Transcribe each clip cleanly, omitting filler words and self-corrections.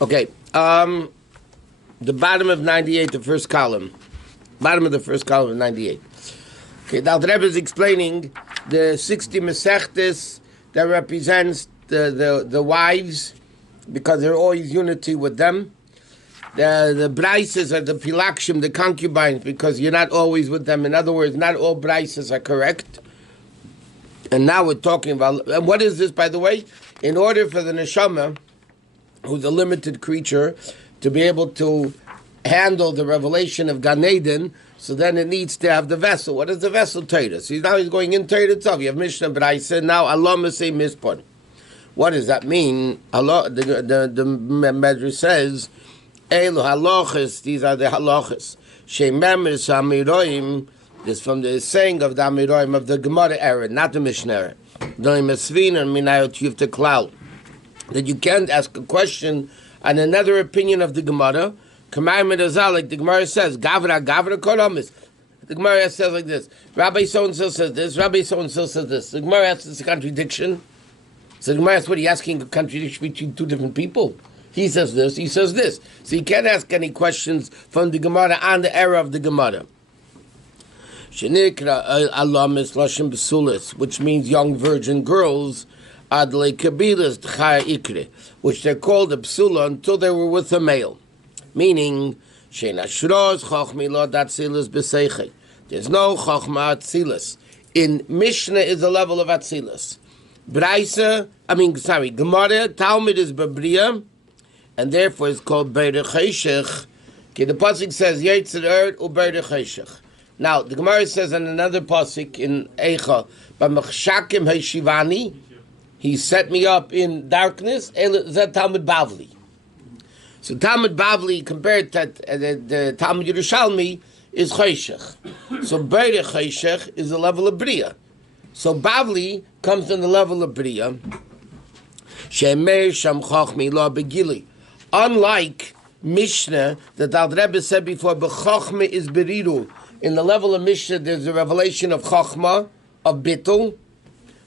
Okay, the bottom of 98, the first column. Bottom of the first column of 98. Okay, now the Rebbe is explaining the 60 Masechtes that represents the wives, because there's always unity with them. The Brises are the Pilakshim, the concubines, because you're not always with them. In other words, not all Brises are correct. And now we're talking about, and what is this, by the way? In order for the Neshama, who's a limited creature, to be able to handle the revelation of Gan Eden, so then it needs to have the vessel. What is the vessel? Torah. So now he's going in Torah itself. You have Mishnah Braisa, now Allah Masay Mispon. What does that mean? Allah, the Medrash says, Elu halachas, these are the halachas. Shemem is Amiroim, this from the saying of the Amiroim of the Gemara era, not the Mishnah era. That you can't ask a question on another opinion of the Gemara. Commandment of Zalek, the Gemara says, Gavra Kolomis. The Gemara says like this, Rabbi so-and-so says this, Rabbi so-and-so says this. The Gemara asks, it's a contradiction. So the Gemara asks, what are you asking, a contradiction between two different people? He says this, he says this. So you can't ask any questions from the Gemara on the era of the Gemara. Shenikra alamis lashim besulis, which means young virgin girls, adle kabilas d'chaya ikre, which they're called a psula until they were with a male. Meaning, sheina shros chochmi lo datzilas b'seichei. There's no chochma atzilas. In Mishnah is a level of atzilas. Gemara, Talmud is Babriya, and therefore it's called Beirei Cheshech. Okay, the pasuk says Yetzer Erd u Beirei Cheshech. Now the Gemara says in another pasuk in Eicha, B'machshakim Heshivani, he set me up in darkness. That Talmud Bavli. So Talmud Bavli compared to the Talmud Yerushalmi is Cheshech. So Beirei Cheshech is the level of Bria. So Bavli comes on the level of Bria. Shemer Sham Chochmi Lo Begili. Unlike Mishnah, that the Rebbe said before, B'chochme is Beriru. In the level of Mishnah, there's a revelation of Chochma, of Bittul.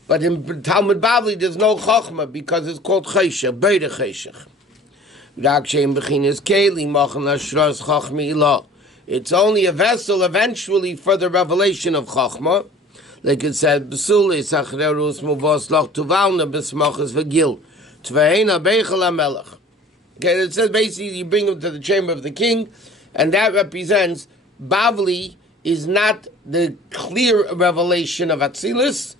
But in Talmud Bavli, there's no Chochma because it's called Cheshech, Beirei Cheshech. It's only a vessel eventually for the revelation of Chochma. Like it said, Besule Sachrerus Muvos Loch Tuvalna Besmachas Vagil Tveina Beichel HaMelech. Okay, it says basically you bring him to the chamber of the king, and that represents Bavli is not the clear revelation of Atzilus.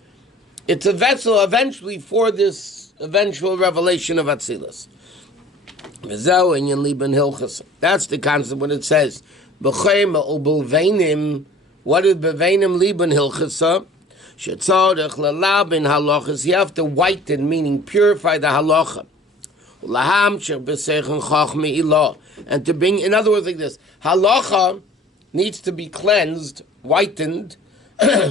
It's a vessel eventually for this eventual revelation of Atzilus. That's the concept when it says B'chema Ubelveinim. What is Beveinim Liban Hilchasa? Shetzorech lalabin halachas. You have to whiten, meaning purify the halacha. Lahamcher b'seichen chachmi ilah. And to bring, in other words, like this, halacha needs to be cleansed, whitened,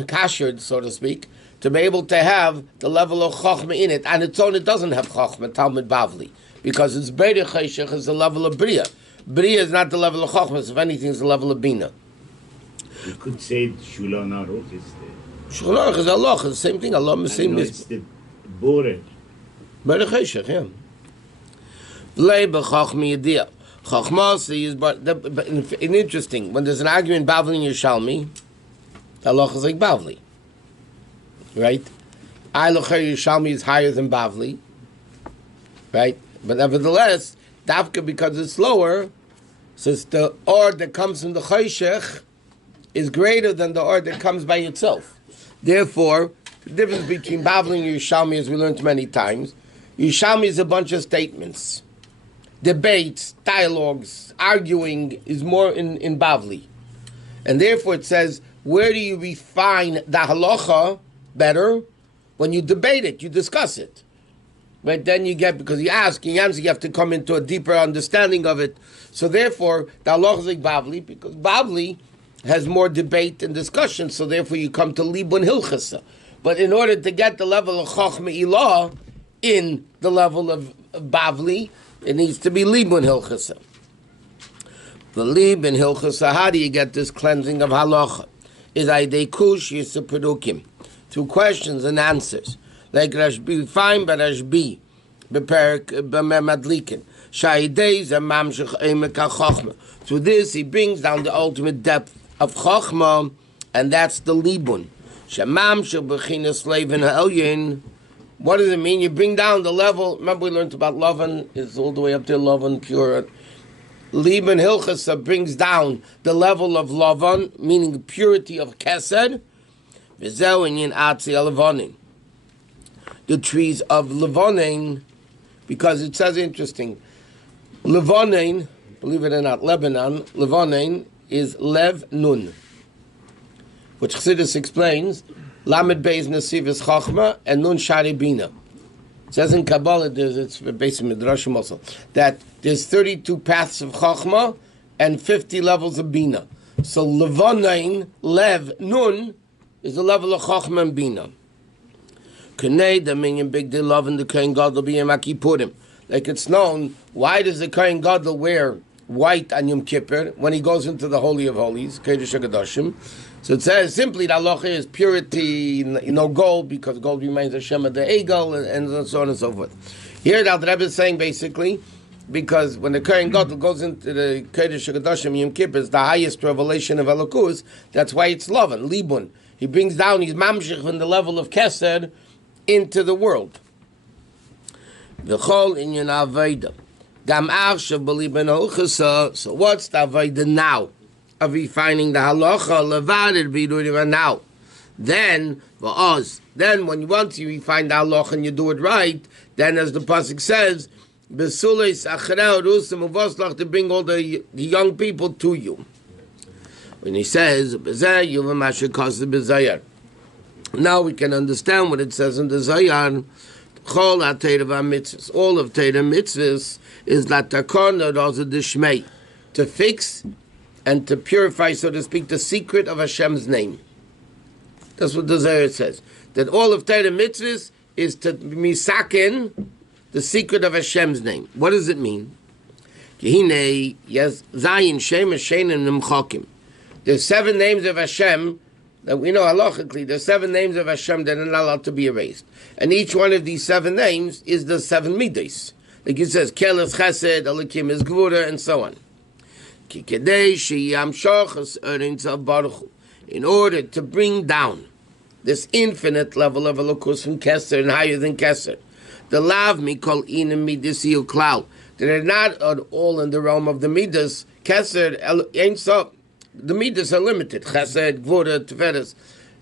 kashered, so to speak, to be able to have the level of chachma in it. On its own, it doesn't have chachma, Talmud Bavli, because it's Beirei Cheshech is the level of Bria. Bria is not the level of chachma, if anything, it's the level of Bina. You could say Shulchan Aruch is the... Shulchan Aruch is Allah, it's the same thing. Allah is the same. It's the Boreh. Beirei Cheshech, yeah. V'lei b'chachmi yediyah. Chachma is, but interesting, when there's an argument Bavli and Yerushalmi, Allah is like Bavli. Right? Eilucher Yerushalmi is higher than Bavli. Right? But nevertheless, Dafka, because it's lower, says the or that comes from the Cheshech is greater than the or that comes by itself. Therefore, the difference between Bavli and Yerushalmi, as we learned many times, Yerushalmi is a bunch of statements. Debates, dialogues, arguing is more in Bavli. And therefore it says, where do you refine the halacha better? When you debate it, you discuss it. Right? Then you get, because you ask, you answer, you have to come into a deeper understanding of it. So therefore, the halacha is like Bavli, because Bavli has more debate and discussion, so therefore you come to Libun Hilchasa. But in order to get the level of Chochma Ilah in the level of Bavli, it needs to be Libun Hilchasa. The Libun Hilchasa, how do you get this cleansing of halacha? Is Aidei Kush Yisaperukim, through questions and answers. Like Rashbi, fine, but Rashbi, Beperik, B'Madlikin. Through this, he brings down the ultimate depth of Chochmah, and that's the Libun. What does it mean? You bring down the level. Remember, we learned about Lavan is all the way up to Lavan, pure. Liban Hilchasa brings down the level of Lavan, meaning purity of Kesed. The trees of Levonin, because it says interesting. Levonin, believe it or not, Lebanon, Levonin is Lev Nun, which Chassidus explains, Lamed Beis Nesiv Chachma and Nun Shari Bina. It says in Kabbalah, it's based in Midrashim also, that there's 32 paths of Chachma and 50 levels of Bina. So Levonin, Lev Nun, is the level of Chachma and Bina. Knei, the minion big day love in the Kohen Gadol be Yom Kippurim. Like it's known, why does the Kohen Gadol wear white on Yom Kippur when he goes into the Holy of Holies, Kodesh HaKadoshim? So it says simply the halacha is purity, gold, because gold remains Hashem of the Egel, and so on and so forth. Here the Rebbe is saying basically, because when the Kohen Gadol goes into the Kodesh HaKadoshim Yom Kippur, it's the highest revelation of Elokus, that's why it's Lavan, Libun. He brings down his mamshich from the level of Kesed into the world. V'chol inyan Aveda. Gam arshav b'liben hochasa. So what's the Aveda now? Of refining the halacha, levadir b'yidurim now. Then, v'oz. Then once you refine the halacha and you do it right, then as the pasuk says, b'suleis achrei rusam uvoslach, to bring all the young people to you. When he says, b'zeh yuva masher koseh b'zayar. Now we can understand what it says in the Zayar. Chol ha-Torah v'ha-mitzvahs. All of Torah mitzvahs is latakon also the shmei, to fix and to purify, so to speak, the secret of Hashem's name. That's what the Zayar says. That all of Torah mitzvahs is to misaken the secret of Hashem's name. What does it mean? Kehine, yes, Zayin, Shem, Hashem, and Nimchakim. There's 7 names of Hashem that we know halachically. There's 7 names of Hashem that are not allowed to be erased. And each one of these 7 names is the 7 midas. Like it says, Keles Chesed, Elikim is Gvura, and so on. In order to bring down this infinite level of Elokus from Keser and higher than Keser, the Lav Mikol Inim Midas Yil Klal, that are not at all in the realm of the Midas, Keser, Ein Sof. The midas are limited. Chesed, Gvura, Tiferes.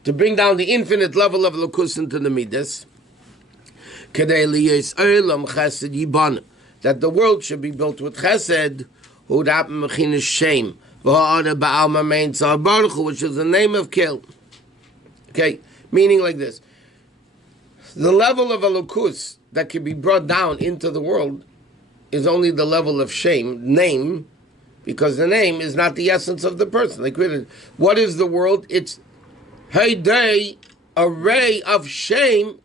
To bring down the infinite level of Elokus into the midas. That the world should be built with Chesed, which is the name of Kel. Okay, meaning like this. The level of Elokus that can be brought down into the world is only the level of shame, name, because the name is not the essence of the person. Like, what is the world? It's Haydei, array of shame.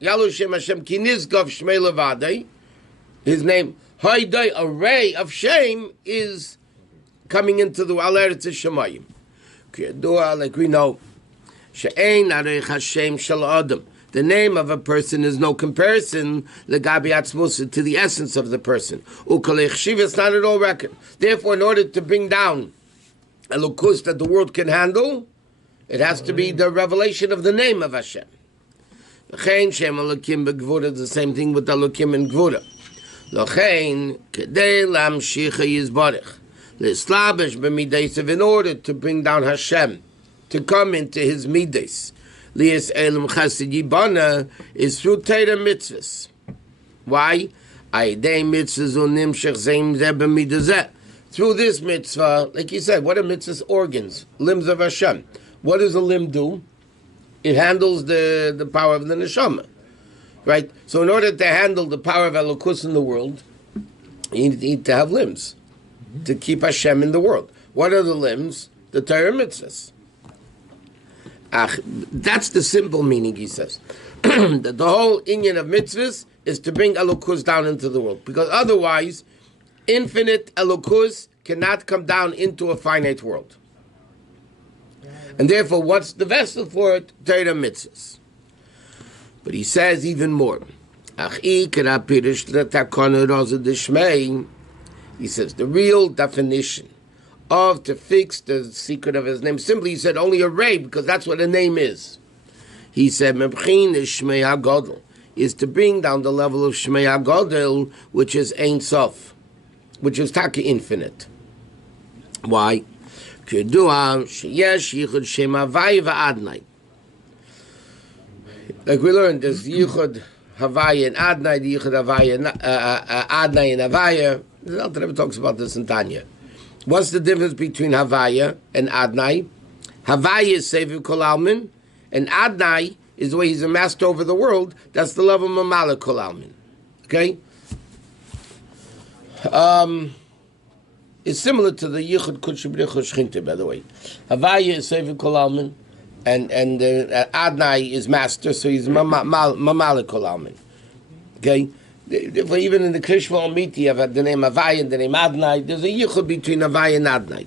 Yalu Shem Hashem Kinizgav Shmei Levadei. His name, Haydei, array of shame, is coming into the Al-Eretz Shemayim. Like we know, She'ein Arei Hashem Shel Adam. The name of a person is no comparison to the essence of the person. It's not at all record. Therefore, in order to bring down a lukus that the world can handle, it has to be the revelation of the name of Hashem. The same thing with Elokim and Gvura. In order to bring down Hashem, to come into His midas. Lias Elam Chesed Yibana is through Torah mitzvahs. Why? Through this mitzvah, like you said, what are mitzvahs? Organs, limbs of Hashem. What does a limb do? It handles the power of the neshama, right? So in order to handle the power of Elokus in the world, you need to have limbs to keep Hashem in the world. What are the limbs? The Torah mitzvahs. That's the simple meaning, he says. That the whole inyan of mitzvahs is to bring Elokus down into the world. Because otherwise, infinite Elokus cannot come down into a finite world. And therefore, what's the vessel for it? Torah mitzvahs. But he says even more. He says the real definition of to fix the secret of his name. Simply, he said only a ray because that's what a name is. He said Mebchin is Shmei HaGodel, is to bring down the level of Shmei HaGodel, which is Ein Sof, which is Taki infinite. Why? Like we learned, there's Yichud Havaya and Adnai, the Yichud Havaya, Adnai and Havaya. The Alter Rebbe talks about this in Tanya. What's the difference between Havaya and Adnai? Havaya is Seviv Kol Almin, and Adnai is the way he's a master over the world. That's the level of Mamala Kol Almin. Okay? It's similar to the Yichud Kutsh B'Richu Shchinte, by the way. Havaya is Seviv Kol Almin, and Adnai is master, so he's Mamala Kol Almin. Okay? Even in the Krishma Omiti, you have the name Havaya and the name Adnai. There's a Yichud between Havaya and Adnai.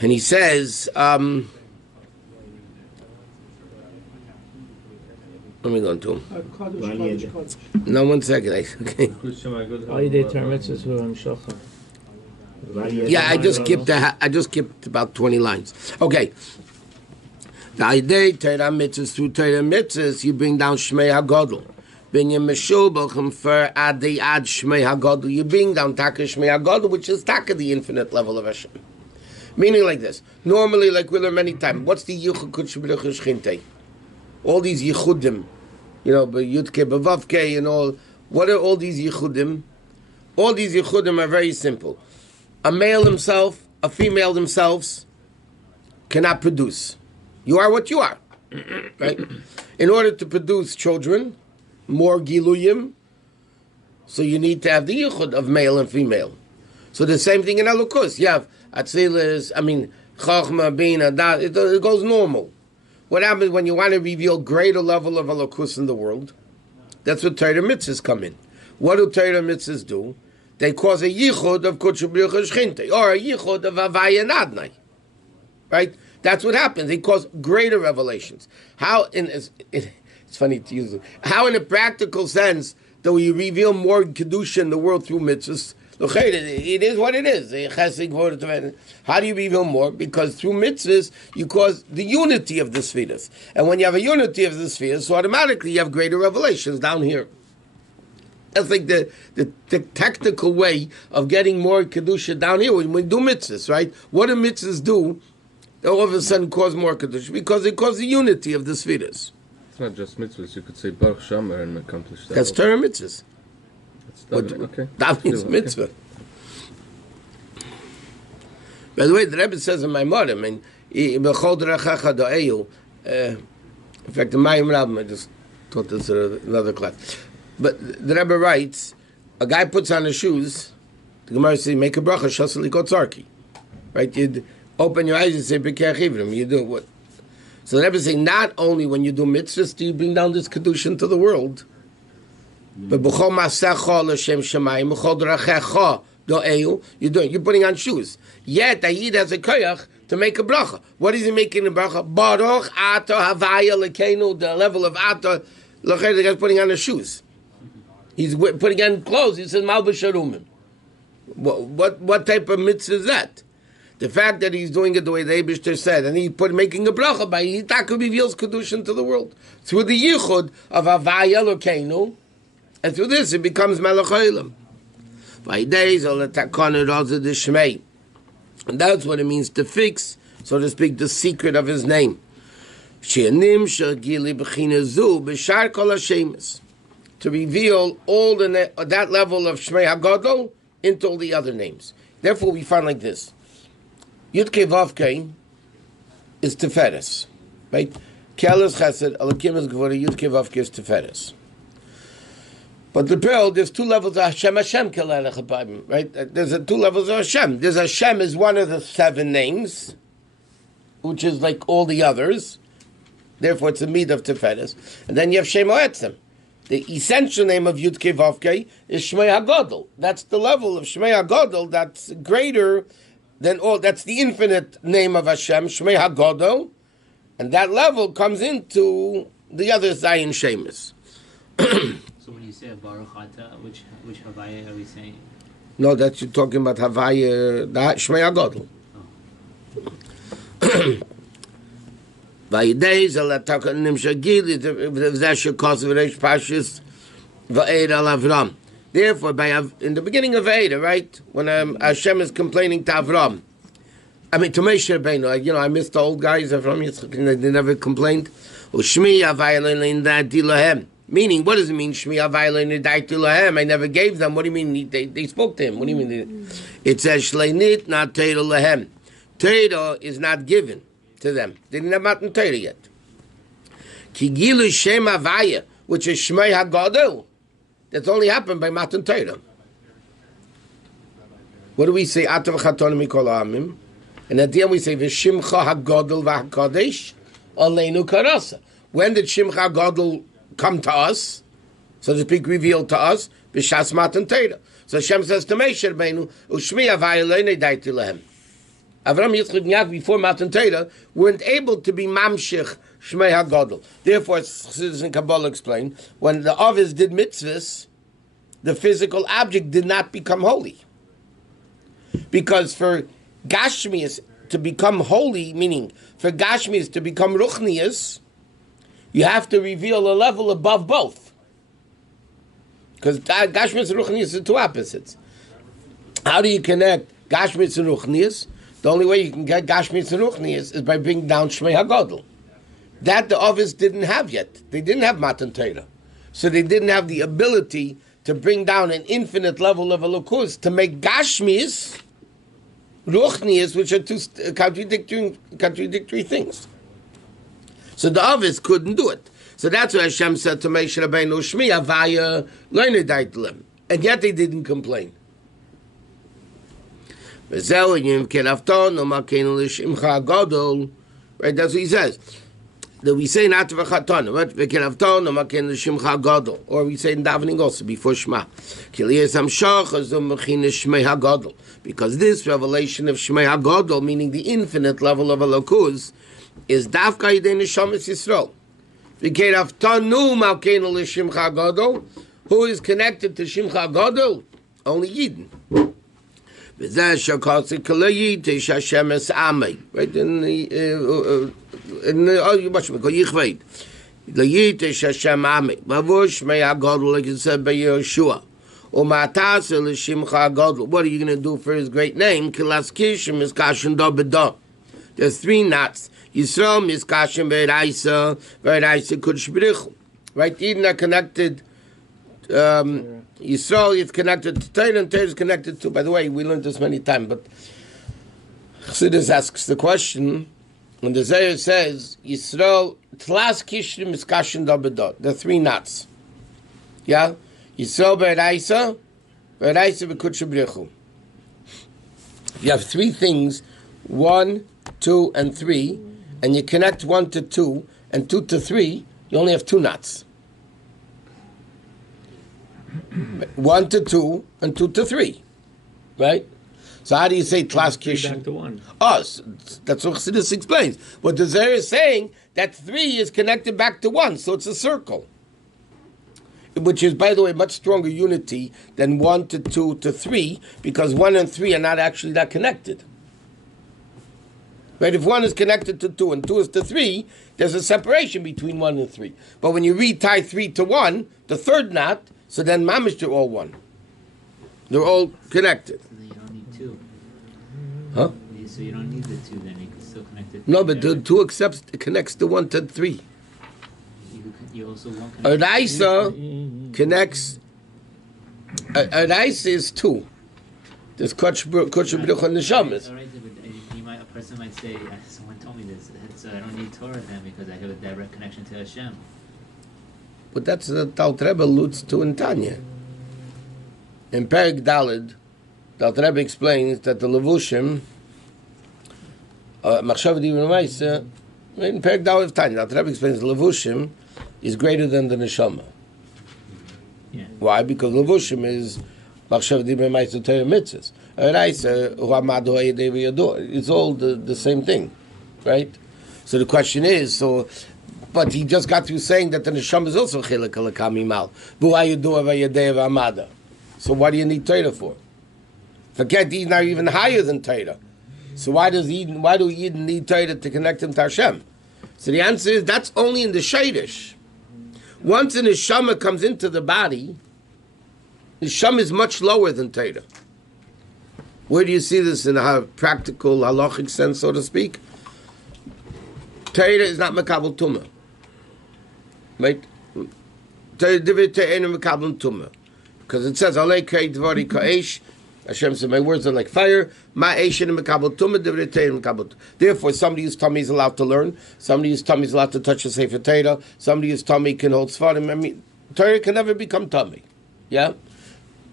And he says, let me go into him. No, 1 second. Okay. Yeah, I just skipped about 20 lines. Okay. The idea Torah mitzvahs through Torah mitzvahs, you bring down Shmei HaGodel. When you meshubach for ad Shmei HaGodel, you bring down Taka Shmei HaGodel, which is Taka, the infinite level of Hashem. Meaning like this. Normally, like we learn many times, what's the Yichud Kutsh B'Richu Shchinte? All these Yichudim, Yudke, Bavavke, and all. What are all these Yichudim? All these Yichudim are very simple. A male himself, a female themselves cannot produce. You are what you are. Right? In order to produce children, more Giluyim, so you need to have the Yichud of male and female. So the same thing in Elokus. You have Atzilis, Chachma, Bina, it goes normal. What happens when you want to reveal greater level of Elokus in the world? That's what Torah mitzvahs come in. What do Torah mitzvahs do? They cause a yichud of Kutsh B'Richu Shchinte, or a yichud of Havaya and Adnai. Right? That's what happens. They cause greater revelations. It's funny to use it. How in a practical sense do we reveal more Kedusha in the world through mitzvahs? It is what it is. How do you reveal more? Because through mitzvahs, you cause the unity of the spheres. And when you have a unity of the spheres, so automatically you have greater revelations down here. That's like the technical way of getting more Kedusha down here when we do mitzvahs, right? What do mitzvahs do? They all of a sudden cause more Kedusha because they cause the unity of the spheres. It's not just mitzvahs. You could say Baruch Shamer and accomplish that. That's Torah mitzvahs. Okay. That means mitzvah. Okay. By the way, the Rebbe says in Maamarim, in fact, in Maamarim, I just taught this in another class. But the Rebbe writes, a guy puts on his shoes, the Gemara says, make a bracha, shasali kotzarki. Right? You open your eyes and say, B'kech Ivrim. You do what? So the Rebbe is saying, not only when you do mitzvahs do you bring down this Kedusha into the world, but b'chol masecha l'shem shemayim, b'chol drachecha do'eu, you're putting on shoes. Yet, the Yid has a koyach to make a bracha. What is he making a bracha? Baruch ato havaya lekenu, the level of ato, the guy's putting on the shoes. He's putting on clothes. He says, malbus sharumim. What type of mitzvah is that? The fact that he's doing it the way the Eibishter said, and making a bracha by it, that reveals Kedusha to the world. Through the yichud of havaya lekenu, and through this, it becomes Melech HaOlam. And that's what it means to fix, so to speak, the secret of his name. To reveal all that level of Shmei HaGodol into all the other names. Therefore, we find like this. Yudke Vavke is Teferes. Right? Keles Chesed, Elokim is Gevurah, Yudke Vavke is Teferes. But the pearl, there's two levels of Hashem, right? There's two levels of Hashem. There's Hashem is one of the 7 names, which is like all the others. Therefore, it's a mid of Teferes. And then you have Shem Oetzem. The essential name of Yudke Vavke is Shmei HaGodol. That's the level of Shmei HaGodol that's greater than all. That's the infinite name of Hashem, Shmei HaGodol. And that level comes into the other Zayin Shemus. So when you say a Baruch Ata, which Havaya are we saying? No, that's you're talking about Havaya, that Shmei HaGodel. Vayidei Zalataka Nimshagil, V'zeh Shekos V'reish Pashis V'eir al Avram. Therefore, in the beginning of Eira, right, when Hashem is complaining to Avram, I mean to Moshe Rabbeinu, I missed the old guys, Avram Yitzchak, they never complained. Shmi Havaya Le'lein Da'ati Lahem. Meaning, what does it mean? Shmi Havaya Le'lein Da'ati Lahem. I never gave them. What do you mean? They spoke to him. What do you mean? It says Shleinit, not Teira Lahem. Teira is not given to them. They didn't have Matan Teira yet. Ki Gilu Shem Havaya, which is Shmei HaGadol. That's only happened by Matan Teira. What do we say? Atav Chatonim Mikol Ha'amim. And at the end we say V'Shimcha HaGadol VaHaKadosh Aleinu Karasa. When did Shimcha HaGadol come to us? So to speak, revealed to us. B'Shas Matan Teira. So Hashem says to Moshe Rabbeinu, Ushmi Havaya Le'nei Daiti Lehem. Avram Yitzchak Yaakov before Matan Teira weren't able to be Mamshich Shmei HaGadol. Therefore, Chassidus and Kabbalah explain, when the Ovis did mitzvahs, the physical object did not become holy. Because for Gashmias to become holy, meaning for Gashmias to become Ruchnias, you have to reveal a level above both. Because Gashmias and Ruchnias are two opposites. How do you connect Gashmias and Ruchnias? The only way you can get Gashmias and Ruchnias is by bringing down Shmei HaGadol. That the Ovis didn't have yet. They didn't have Matan Torah. So they didn't have the ability to bring down an infinite level of Elokus to make Gashmias, Ruchnias, which are two contradictory things. So the Ovis couldn't do it. So that's why Hashem said to Moshe Rabbeinu, Shmi Havaya Le'nei Daiti Lehem. And yet they didn't complain. Right, that's what he says. That we say not to v'chatonu, but v'kelavton u'maken l'shimcha gadol, or we say in davening also before Shema, because this revelation of Shmei HaGadol, meaning the infinite level of Elokus, is dafka yidei neshamas Yisrael. V'kelavtonu u'maken l'shimcha gadol, who is connected to Shimcha Gadol? Only Yidden. Right in Yichved. Layites Hashem Amei. Vavush Shmei HaGadol, like it said by Yeshua. Umatase l'Shimcha HaGadol. What are you going to do for his great name? Kilas Kishim is Kashin Da B'da. There's three knots. Yisrael is Kashin V'eraisa Kudish B'richu. Right? Eden are connected. Yisrael is connected to Torah, and Torah is connected to. By the way, we learned this many times, but Chassidus asks the question, when the Zohar says Yisrael Tlas Kishrim is Kashin Da B'da. The three knots. Yeah, Yisrael V'eraisa V'kudish B'richu. If you have three things, 1, 2, and 3, and you connect 1 to 2 and 2 to 3, you only have two knots. 1 to 2 and 2 to 3, right? So how do you say Tlas Kishim? Back to 1. Oh, so that's what Chassidus explains. What the Zohar is saying, that 3 is connected back to 1, so it's a circle. Which is, by the way, much stronger unity than 1 to 2 to 3, because 1 and 3 are not actually that connected. Right? If 1 is connected to 2 and 2 is to 3, there's a separation between 1 and 3. But when you retie 3 to 1, the third knot, so then mamish, they're all one. They're all connected. So then you don't need 2. Huh? So you don't need the 2 then, you can still connect it. No, but the 2 connects the 1 to 3. You also won't connect. Araisa connects. Araisa is 2. There's Kutch B'ruch and Neshamas. Alright, but a person might say, someone told me this, so I don't need Torah then because I have a direct connection to Hashem. But that's the Alter Rebbe alludes to in Tanya. In Perek Daled, the Alter Rebbe explains that the Levushim, Machshav Divin Maisa, in Perek Daled of Tanya, the Alter Rebbe explains the Levushim is greater than the Neshama. Yeah. Why? Because Levushim is Machshav Divin Maisa Torah Mitzvahs. It's all the same thing, right? So the question is, But he just got through saying that the neshama is also chilek alakamimal. Bu'ayudu avayadei avamada. So what do you need Torah for? Forget Eden are even higher than Torah. So why do Eden need Torah to connect him to Hashem? So the answer is that's only in the Shadish. Once the neshama comes into the body, the neshama is much lower than Torah. Where do you see this in a practical, halachic sense, so to speak? Torah is not makabel tumah. Right? Torah ain't makabel tumah. Because it says, Alei krei dvari ka'esh, Hashem said, my words are like fire. Therefore, somebody whose tummy is allowed to learn, somebody whose tummy is allowed to touch the Sefer Torah, somebody whose tummy can hold Sfarim. I mean, Torah can never become tummy. Yeah?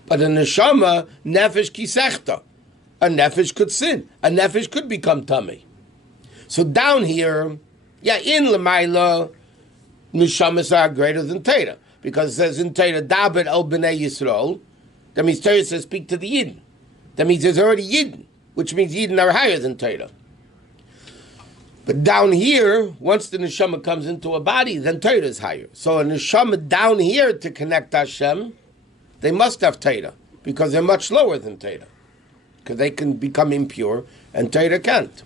But a neshama, nefesh kisechta. A nefesh could sin. A nefesh could become tummy. So down here, in Lamaila, neshamas are greater than Torah. Because it says in Torah, Daber el b'nei Yisrael. That means Torah says speak to the Yidden. That means there's already Yidden, which means Yidden are higher than Torah. But down here, once the neshama comes into a body, then Torah is higher. So a neshama down here to connect Hashem, they must have Torah, because they're much lower than Torah. Because they can become impure, and Torah can't.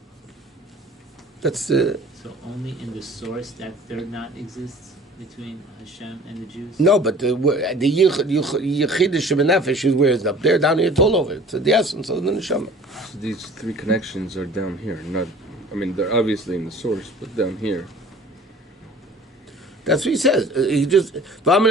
That's So only in the source that third knot exists between Hashem and the Jews? No, but the Yechidish Nefesh is where it's up there, down here, it's all over. It's the essence of the neshama. So these three connections are down here, not. I mean, they're obviously in the source, but down here. That's what he says. He just because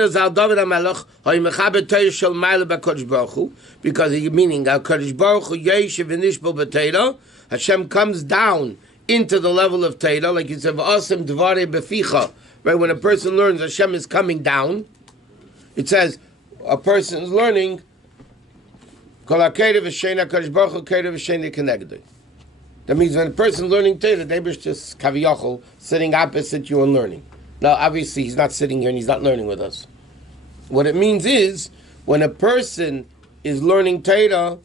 he meaning Kodesh Baruch Hu Yeshiv Nishbal B'Teira. Hashem comes down into the level of Teira, like you said, V'asim Dvarei Beficha. Right, when a person learns, Hashem is coming down. It says a person is learning. Kol HaKerev V'Sheina Kodesh Baruch Hu Kerev V'Sheina Kenegdei. That means when a person is learning Teira, the Eibus just kaviyachol sitting opposite you and learning. Now, obviously, he's not sitting here and he's not learning with us. What it means is when a person is learning Teira,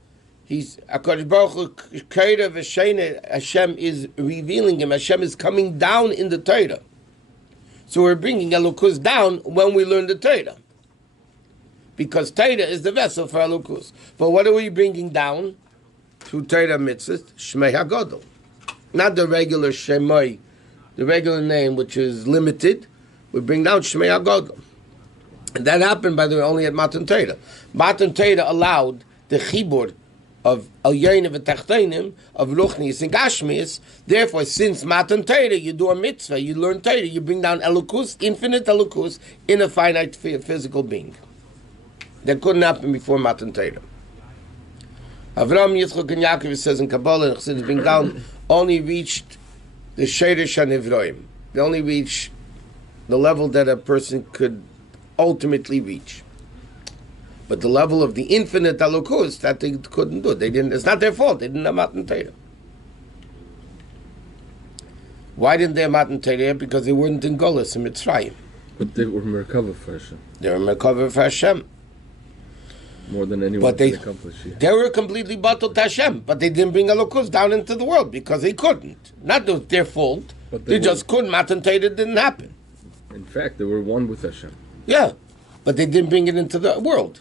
he's HaKadosh Baruch Hu Kerev V'Sheina. Hashem is revealing him. Hashem is coming down in the Teira. So we're bringing Elokus down when we learn the Torah. Because Torah is the vessel for Elokus. But what are we bringing down? Through Torah mitzvahs, Shmei HaGodol. Not the regular Shemai, the regular name which is limited. We bring down Shmei HaGodol. And that happened, by the way, only at Matan Torah. Matan Torah allowed the Chibur of Al-Yainim v'Tachtainim, of Ruchnis and Gashmis. Therefore, since Matan Torah, you do a mitzvah, you learn Torah, you bring down Elokus, infinite Elokus, in a finite physical being. That couldn't happen before Matan Torah. Avram, Yitzchok, and Yaakov, it says in Kabbalah, and Chassidus bring down, only reached the Sheresh HaNivroim. They only reached the level that a person could ultimately reach. But the level of the infinite Elokus, that they couldn't do. They didn't. It's not their fault. They didn't have Matan Torah. Why didn't they have Matan Torah? Because they weren't in Golus in Mitzrayim. But they were Merkava for Hashem. They were Merkava for Hashem. More than anyone but could accomplish. Yeah. They were completely bottled to Hashem, but they didn't bring Elokus down into the world because they couldn't. Not that it was their fault. But they just couldn't. Matan Torah didn't happen. In fact, they were one with Hashem. Yeah, but they didn't bring it into the world.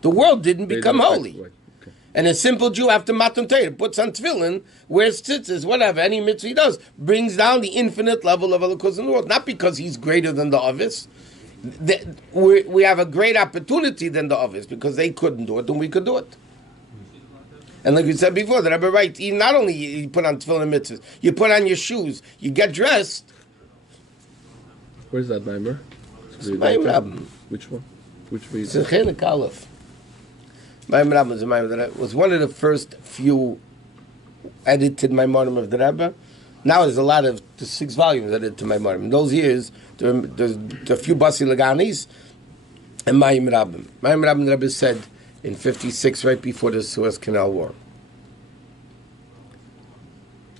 The world didn't become holy. Okay. And a simple Jew after Matan Torah puts on tefillin, wears tzitzis, whatever, any mitzvah he does, brings down the infinite level of Elokus in the world. Not because he's greater than the Ovis. We have a great opportunity than the Ovis because they couldn't do it and we could do it. And like we said before, the Rabbi writes, not only you put on tefillin mitzvahs, you put on your shoes, you get dressed. Where's that Maimer? Which one? Which reason? It's in Chelik Aleph. Maamarim was one of the first few edited Maamarim of the Rebbe. Now there's a lot of the 6 volumes edited to Maamarim. In those years, there's a few Basi Laganis and Maamarim. Maamarim, the Rebbe said in 56, right before the Suez Canal War.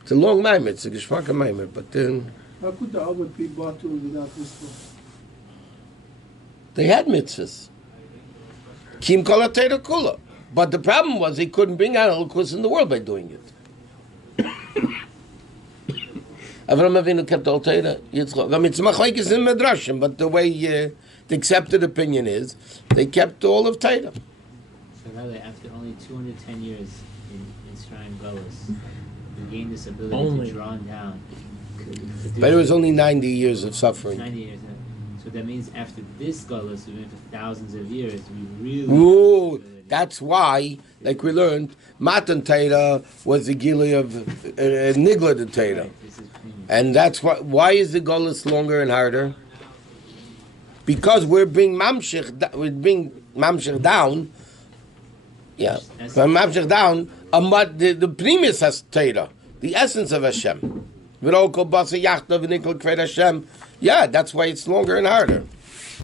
It's a long Maamir, it's a Geshmaka Maamir, but then... How could the other be bottled without mitzvah? They had mitzvahs. Kim kol ha-Torah kula. But the problem was they couldn't bring out Elokus in the world by doing it. Avram Avinu kept all Torah. Yitzchak. I mean, it's machlekes in Midrashim, but the way the accepted opinion is, they kept all of Torah. So Rabbi, after only 210 years in Shrine Golas, we gained this ability to draw down. But it was only 90 years of suffering. 90 years. So that means after this Golas, we went for thousands of years. We really. Ooh, that's why, like we learned, Matan Torah was the gili of Nigla the Torah. And that's why is the Golas longer and harder? Because we're being mamshich down. Yeah, from mamshich down. The premise has Torah, the essence of Hashem. Yeah, that's why it's longer and harder.